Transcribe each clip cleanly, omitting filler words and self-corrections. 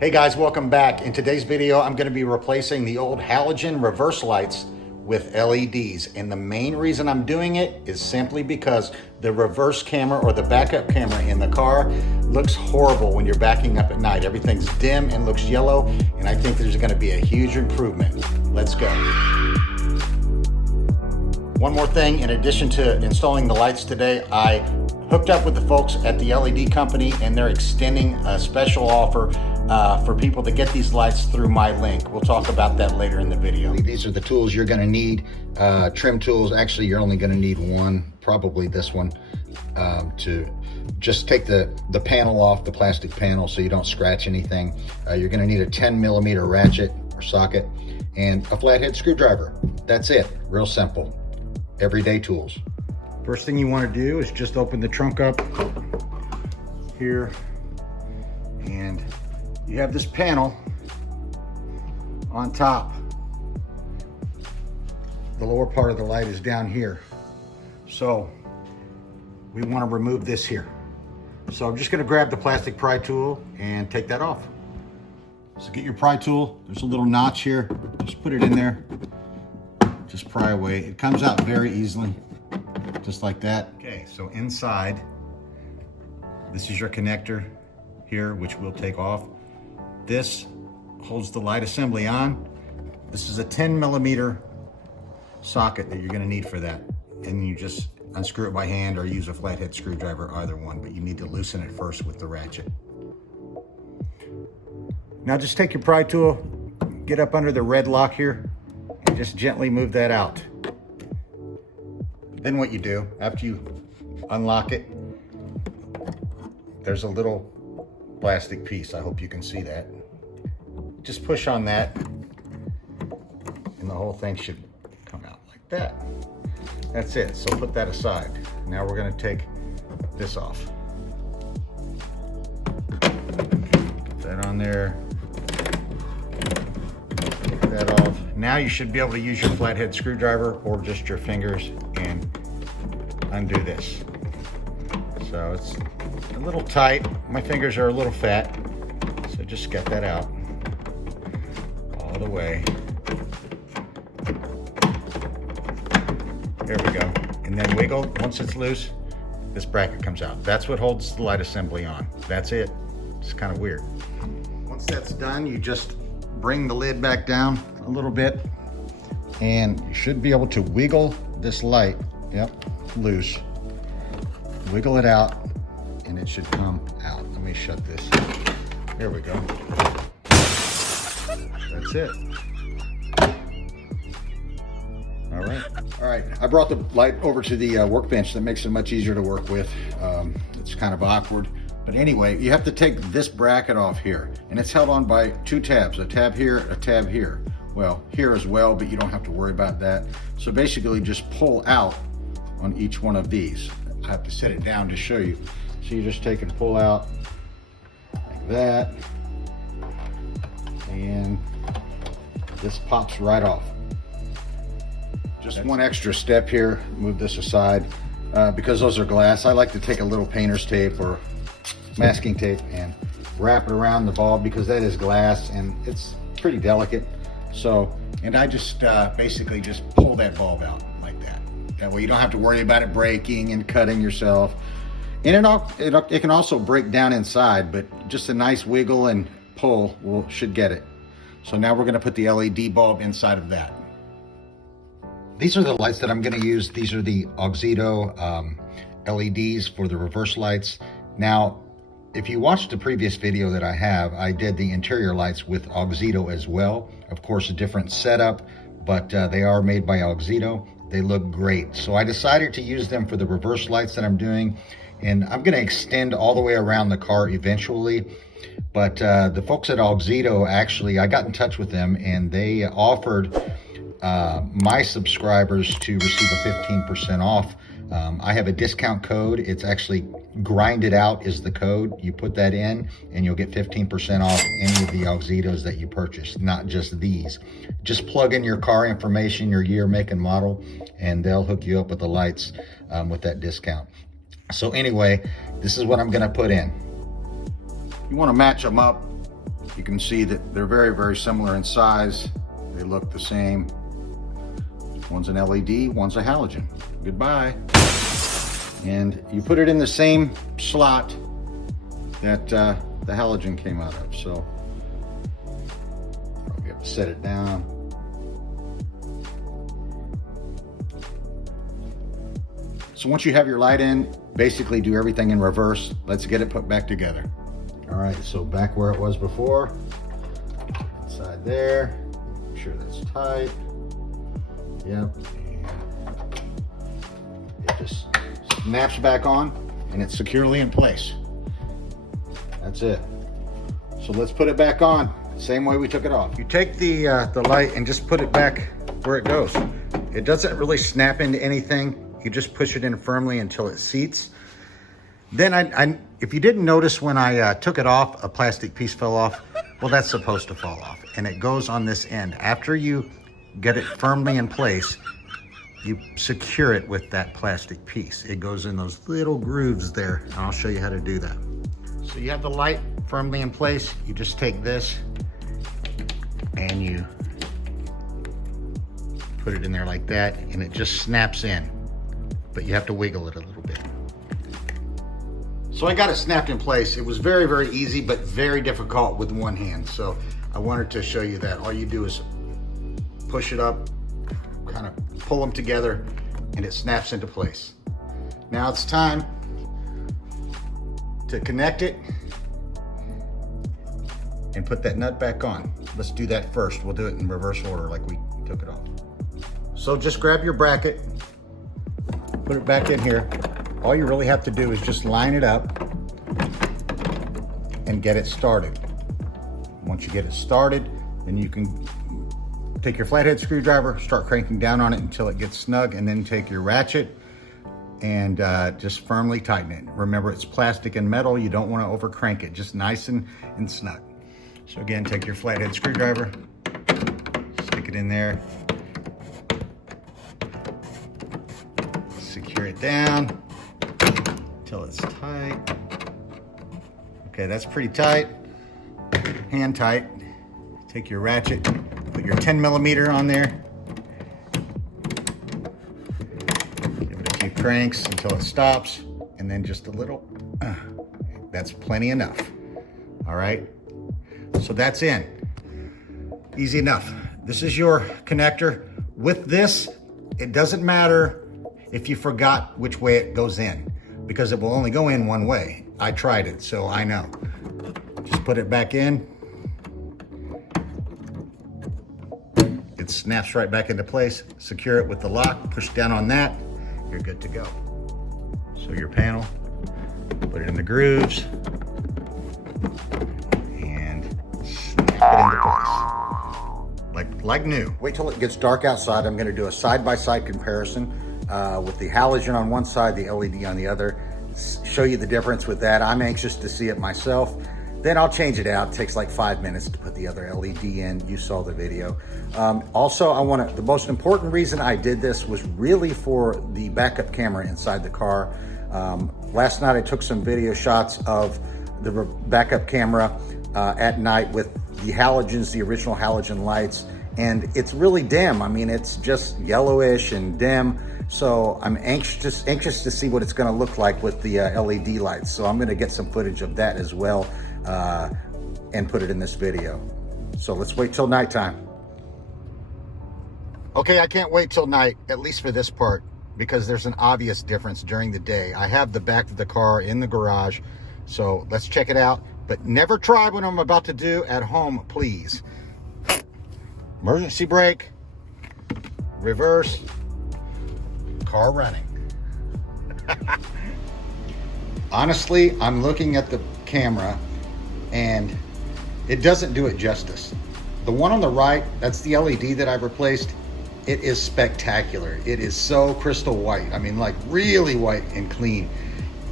Hey guys, welcome back. In today's video, I'm going to be replacing the old halogen reverse lights with LEDs. And the main reason I'm doing it is simply because the reverse camera or the backup camera in the car looks horrible when you're backing up at night. Everything's dim and looks yellow, and I think there's going to be a huge improvement. Let's go. One more thing, in addition to installing the lights today, I hooked up with the folks at the LED company, and they're extending a special offer for people to get these lights through my link. We'll talk about that later in the video. These are the tools you're going to need. Trim tools. Actually, you're only going to need one, probably this one, to just take the panel off, the plastic panel, so you don't scratch anything. You're going to need a 10mm ratchet or socket and a flathead screwdriver. That's it. Real simple. Everyday tools. First thing you want to do is just open the trunk up here, and you have this panel on top. The lower part of the light is down here. So we want to remove this here. So I'm just going to grab the plastic pry tool and take that off. So get your pry tool. There's a little notch here. Just put it in there. Just pry away. It comes out very easily, just like that. Okay, so inside, this is your connector here, which we'll take off. This holds the light assembly on. This is a 10mm socket that you're going to need for that. And you just unscrew it by hand or use a flathead screwdriver, either one, but you need to loosen it first with the ratchet. Now just take your pry tool, get up under the red lock here, and just gently move that out. Then what you do, after you unlock it, there's a little plastic piece. I hope you can see that. Just push on that, and the whole thing should come out like that. That's it. So put that aside. Now we're going to take this off. Put that on there. Take that off. Now you should be able to use your flathead screwdriver or just your fingers and undo this. So it's a little tight. My fingers are a little fat, so just get that out all the way. There we go. And then wiggle. Once it's loose, this bracket comes out. That's what holds the light assembly on. That's it. It's kind of weird. Once that's done, you just bring the lid back down a little bit, and you should be able to wiggle this light, loose. Wiggle it out, and it should come out. Let me shut this. There we go. That's it. All right. I brought the light over to the workbench. That makes it much easier to work with. It's kind of awkward. But anyway, you have to take this bracket off here, and it's held on by two tabs, a tab here, a tab here. Well, here as well, but you don't have to worry about that. So basically just pull out on each one of these. I have to set it down to show you. So you just take and pull out like that, and this pops right off. Just one extra step here, move this aside, because those are glass. I like to take a little painter's tape or masking tape and wrap it around the bulb, because that is glass and it's pretty delicate. So, and I just basically just pull that bulb out like that. That way you don't have to worry about it breaking and cutting yourself. And it can also break down inside, but just a nice wiggle and pull should get it. So now we're going to put the LED bulb inside of that. These are the lights that I'm going to use. These are the Auxito LEDs for the reverse lights. Now, if you watched the previous video that I have, I did the interior lights with Auxito as well. Of course, a different setup, but they are made by Auxito. They look great. So I decided to use them for the reverse lights that I'm doing. And I'm going to extend all the way around the car eventually. But the folks at Auxito, actually, I got in touch with them, and they offered my subscribers to receive a 15% off. I have a discount code. It's actually GrindItOut is the code. You put that in and you'll get 15% off any of the Auxitos that you purchase, not just these. Just plug in your car information, your year, make, and model, and they'll hook you up with the lights with that discount. So anyway, this is what I'm gonna put in. You wanna match them up You can see that they're very, very similar in size. They look the same. One's an LED, one's a halogen. Goodbye. And you put it in the same slot that the halogen came out of. So we have to set it down. So once you have your light in, basically do everything in reverse. Let's get it put back together. All right, so back where it was before. Inside there. Make sure that's tight. Yep. It just snaps back on and it's securely in place. That's it. So let's put it back on, same way we took it off. You take the light and just put it back where it goes. It doesn't really snap into anything. You just push it in firmly until it seats. Then if you didn't notice when I took it off, a plastic piece fell off. Well, that's supposed to fall off, and it goes on this end. After you get it firmly in place, you secure it with that plastic piece. It goes in those little grooves there, and I'll show you how to do that. So you have the light firmly in place. You just take this and you put it in there like that, and it just snaps in, but you have to wiggle it a little bit. So I got it snapped in place. It was very, very easy, but very difficult with one hand. So I wanted to show you that. All you do is push it up, kind of pull them together, and it snaps into place. Now it's time to connect it and put that nut back on. Let's do that first. We'll do it in reverse order like we took it off. So just grab your bracket, put it back in here. All you really have to do is just line it up and get it started. Once you get it started, then you can take your flathead screwdriver, start cranking down on it until it gets snug, and then take your ratchet and just firmly tighten it. Remember, it's plastic and metal. You don't want to over crank it, just nice and snug. So again, take your flathead screwdriver, stick it in there, secure it down until it's tight. Okay, that's pretty tight, hand tight. Take your ratchet, put your 10 millimeter on there. Give it a few cranks until it stops, and then just a little. That's plenty enough. All right, so that's in. Easy enough. This is your connector. With this, it doesn't matter if you forgot which way it goes in, because it will only go in one way. I tried it, so I know. Just put it back in. It snaps right back into place. Secure it with the lock, push down on that, you're good to go. So your panel, put it in the grooves, and snap it into place. Like new. Wait till it gets dark outside. I'm gonna do a side-by-side comparison with the halogen on one side, the LED on the other. Show you the difference with that. I'm anxious to see it myself. Then I'll change it out. It takes like 5 minutes to put the other LED in. You saw the video. Also, the most important reason I did this was really for the backup camera inside the car. Last night I took some video shots of the backup camera at night with the halogens, the original halogen lights, and it's really dim. I mean, it's just yellowish and dim. So I'm anxious to see what it's gonna look like with the LED lights. So I'm gonna get some footage of that as well and put it in this video. So let's wait till nighttime. Okay, I can't wait till night, at least for this part, because there's an obvious difference during the day. I have the back of the car in the garage, so let's check it out. But never try what I'm about to do at home, please. Emergency brake, reverse, car running. Honestly, I'm looking at the camera and it doesn't do it justice. The one on the right, that's the LED that I've replaced. It is spectacular. It is so crystal white. I mean, like really white and clean.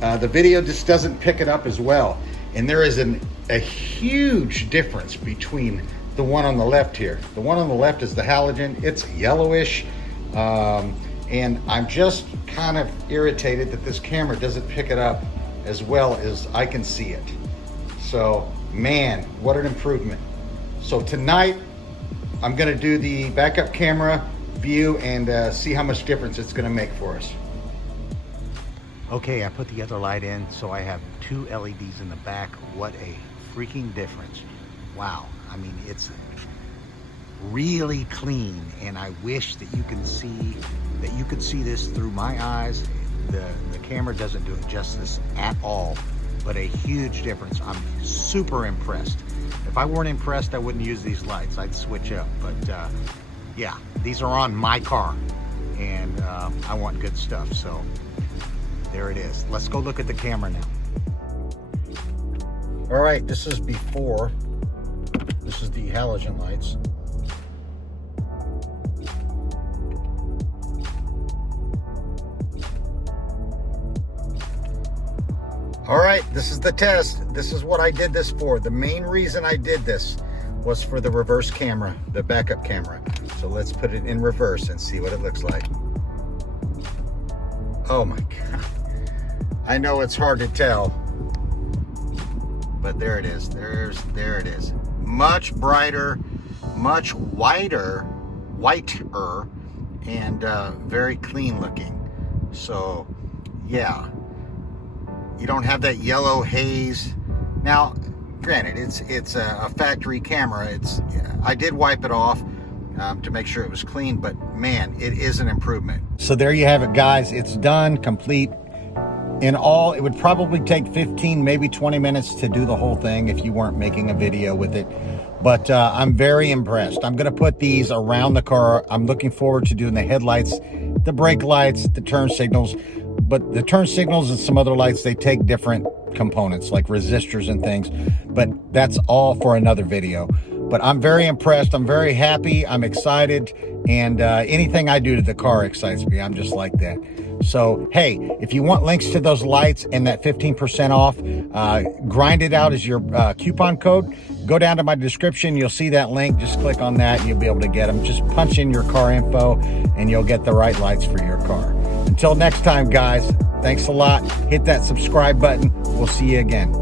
The video just doesn't pick it up as well. And there is a huge difference between the one on the left here. The one on the left is the halogen. It's yellowish. And I'm just kind of irritated that this camera doesn't pick it up as well as I can see it. So Man, what an improvement. So tonight, I'm gonna do the backup camera view and see how much difference it's gonna make for us. Okay, I put the other light in, so I have 2 LEDs in the back. What a freaking difference. Wow, I mean, it's really clean, and I wish that you could see this through my eyes. The camera doesn't do it justice at all, but a huge difference. I'm super impressed. If I weren't impressed, I wouldn't use these lights. I'd switch up, but yeah, these are on my car, and I want good stuff, so there it is. Let's go look at the camera now. All right, this is before. This is the halogen lights. All right, this is the test. This is what I did this for. The main reason I did this was for the reverse camera, the backup camera. So let's put it in reverse and see what it looks like. Oh my God. I know it's hard to tell, but there it is. There it is. Much brighter, much whiter, and very clean looking. So yeah, you don't have that yellow haze. Now, granted, it's a factory camera. I did wipe it off to make sure it was clean, but man, it is an improvement. So there you have it, guys. It's done, complete. In all, it would probably take 15, maybe 20 minutes to do the whole thing if you weren't making a video with it. But I'm very impressed. I'm gonna put these around the car. I'm looking forward to doing the headlights, the brake lights, the turn signals. But the turn signals and some other lights, they take different components like resistors and things. But that's all for another video. But I'm very impressed. I'm very happy. I'm excited. And anything I do to the car excites me. I'm just like that. So, hey, if you want links to those lights and that 15% off, GrindItOut is your coupon code. Go down to my description. You'll see that link. Just click on that and you'll be able to get them. Just punch in your car info and you'll get the right lights for your car. Until next time, guys, thanks a lot. Hit that subscribe button. We'll see you again.